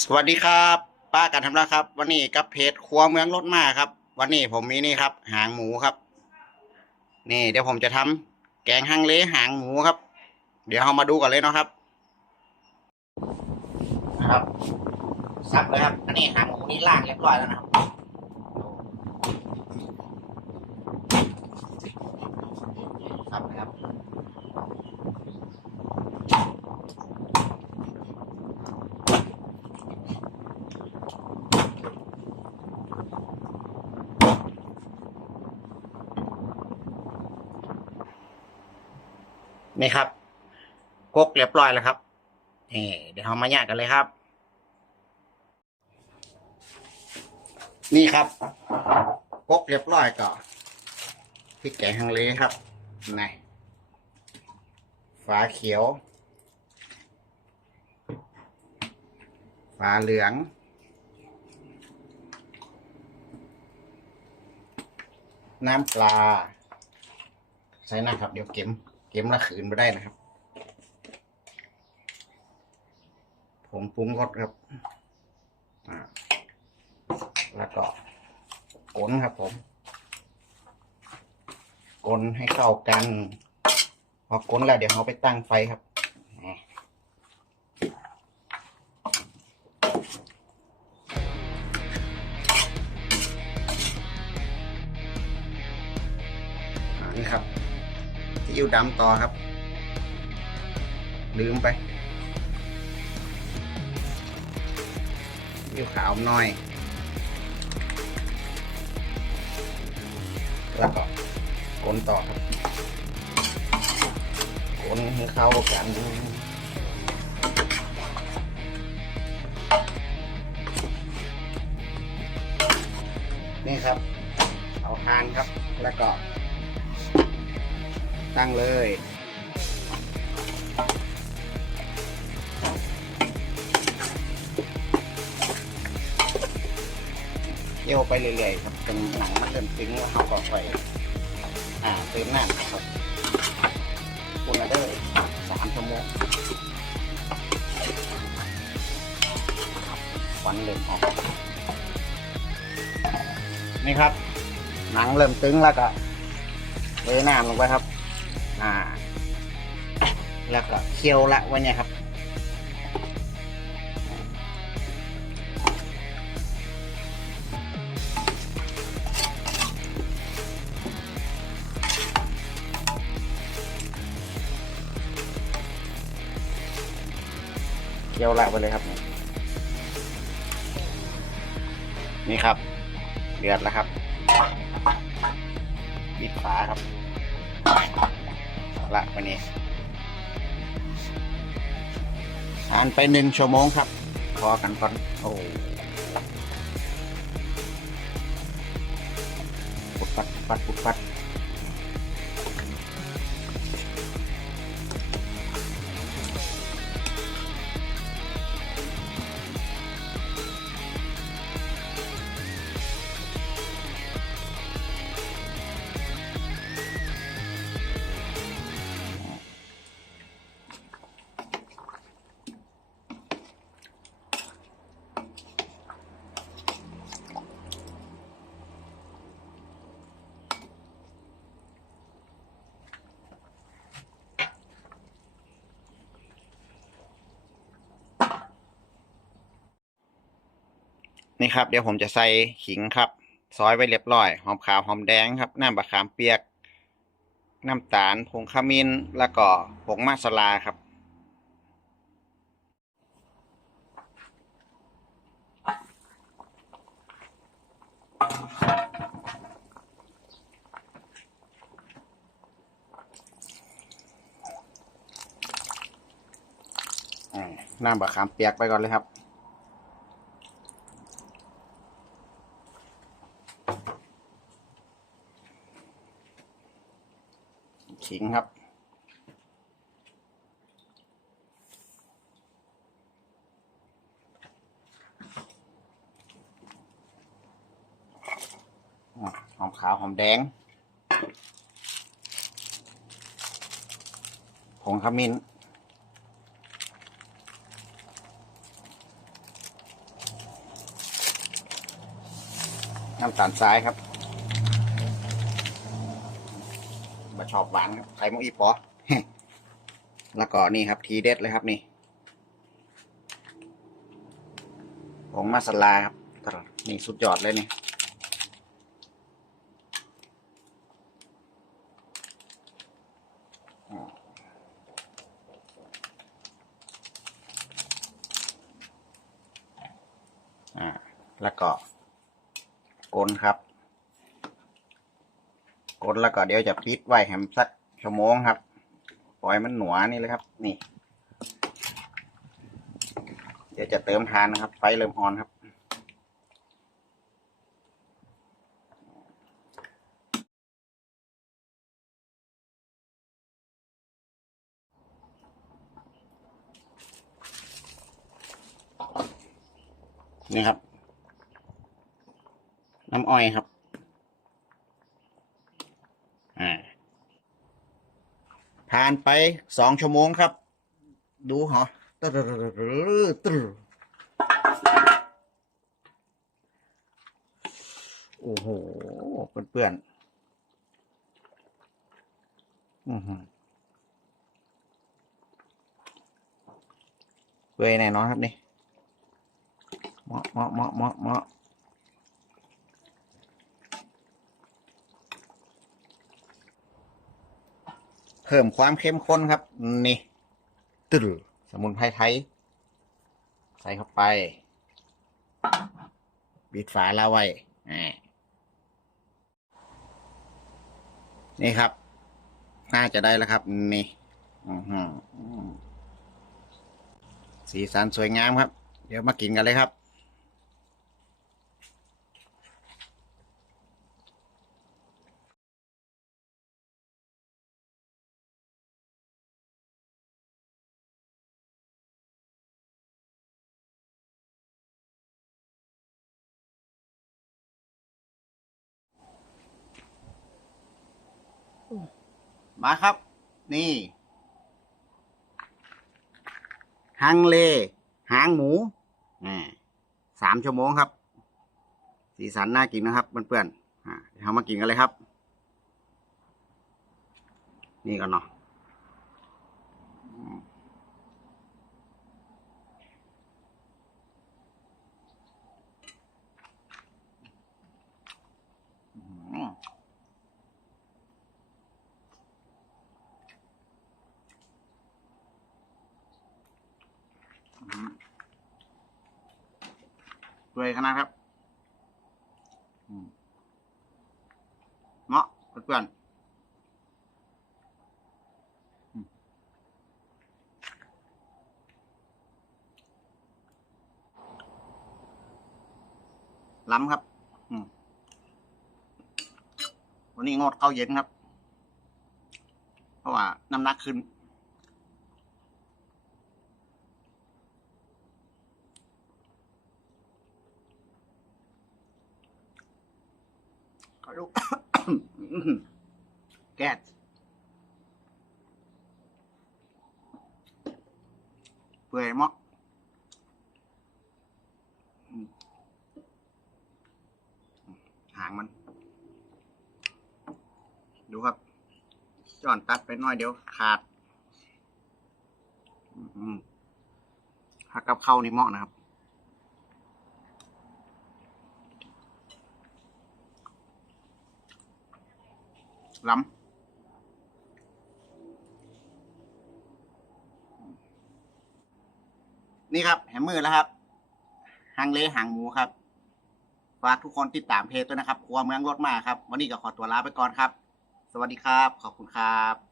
สวัสดีครับ ป้ากันทำแล้วครับ วันนี้กับเพจครัวเมืองรถมาครับ วันนี้ผมมีนี่ครับ หางหมูครับ นี่เดี๋ยวผมจะทำแกงฮังเลหางหมูครับ เดี๋ยวเรามาดูกันเลยเนาะครับนะครับสับเลยครับ อันนี้หางหมูนี่ล่างเรียบร้อยแล้วนะครับสับเลยครับ นี่ครับกกเรียบร้อยแล้วครับนี่เดี๋ยวเรามาแยกกันเลยครับ นี่ครับกกเรียบร้อยก็พริกแกงฮังเลครับนี่ฝาเขียว ฝาเหลือง น้ำปลา ใส่นะครับ เดี๋ยวเก็ม เก็มละขืนไปได้นะครับ ผมปรุงรสครับแล้วก็กลนครับผมกลนให้เข้ากัน พอกลนแล้วเดี๋ยวเราไปตั้งไฟครับ ซีอิ๊วดำต่อครับ ลืมไปซีอิ๊วขาวน่อยแล้วก็กลนต่อครับกลนให้เข้ากันนี่ครับเอาทานครับแล้วก็ ตั้งเลย เยี่ยวไปเรื่อยๆครับจนหนังมันเริ่มตึงแล้วเขาก็ไปอ่าเติมน้ำครับคุณละเด้อสามชั่วโมงควันเริ่มออกนี่ครับ หนังเริ่มตึงแล้วก็เทน้ำลงไปครับ อ่า แล้วก็เคี่ยวละไว้เนี่ยครับ เคี่ยวละไปเลยครับ นี่ครับ เดือดแล้วครับปิดฝาครับ ละวันนี้ทานไปหนึ่งชั่วโมงครับ พอกันก่อน โอ้ปุดปัดปัดปุด นี่ครับเดี๋ยวผมจะใส่ขิงครับ ซอยไว้เรียบร้อย หอมขาวหอมแดงครับ น้ำบะขามเปียก น้ำตาลผงขมิ้นแล้วก็ผงมาสลาครับน้ำบะขามเปียกไปก่อนเลยครับิงครับ หอมขาว หอมแดง ผงขมิ้นน้ำตาลทรายครับ ชอบหวานครับไข่มุกอีปอแล้วก็นี่ครับทีเด็ดเลยครับนี่ผงมาสลาครับนี่สุดยอดเลยนี่อ่าแล้วก็กลนครับ กลนแล้วก็เดี๋ยวจะปิดไว้แฮมสักชั่วโมงครับ ปล่อยมันหนัวนี่เลยครับ นี่ เดี๋ยวจะเติมทานนะครับ ไฟเริ่มออนครับนี่ครับ น้ำอ้อยครับ อ่า ผ่านไปสองชั่วโมงครับ ดูเหรอตึ๊ดตึ๊ดโอ้โหเพื่อนๆอือหือเปื่อยแน่นอนครับนี่เหมาะเหมาะเหมาะเหมาะเหมาะเพิ่มความเข้มข้นครับ นี่ตึ๊ดสมุนไพรไทย ใส่เข้าไป ปิดฝาแล้วไว้นี่ครับ น่าจะได้แล้วครับ นี่สีสันสวยงามครับ เดี๋ยวมากินกันเลยครับ มาครับ นี่ หังเล หางหมูอ่สามชั่วโมงครับ สีสันน่ากินนะครับเพื่อนๆเดี๋ยวเรามากินกันเลยครับ นี่ก่อนเนาะอืมอืมอืม ด้วยขนาดครับเหมาะเพื่อนๆล้ำครับวันนี้งดข้าวเย็นครับ เพราะว่าน้ำหนักขึ้น ขอดูแก๊สเปื่อยมั้อหางมัน ดูครับจอนตัดไปหน้อยเดี๋ยวขาดหักกับเข้านี่เหมาะนะครับ ล้ำนี่ครับแฮมมือแล้วครับหางเลหางหมูครับฝากทุกคนติดตามเพจด้วยนะครับครัวเมืองรถมาครับ วันนี้ก็ขอตัวลาไปก่อนครับ สวัสดีครับ ขอบคุณครับ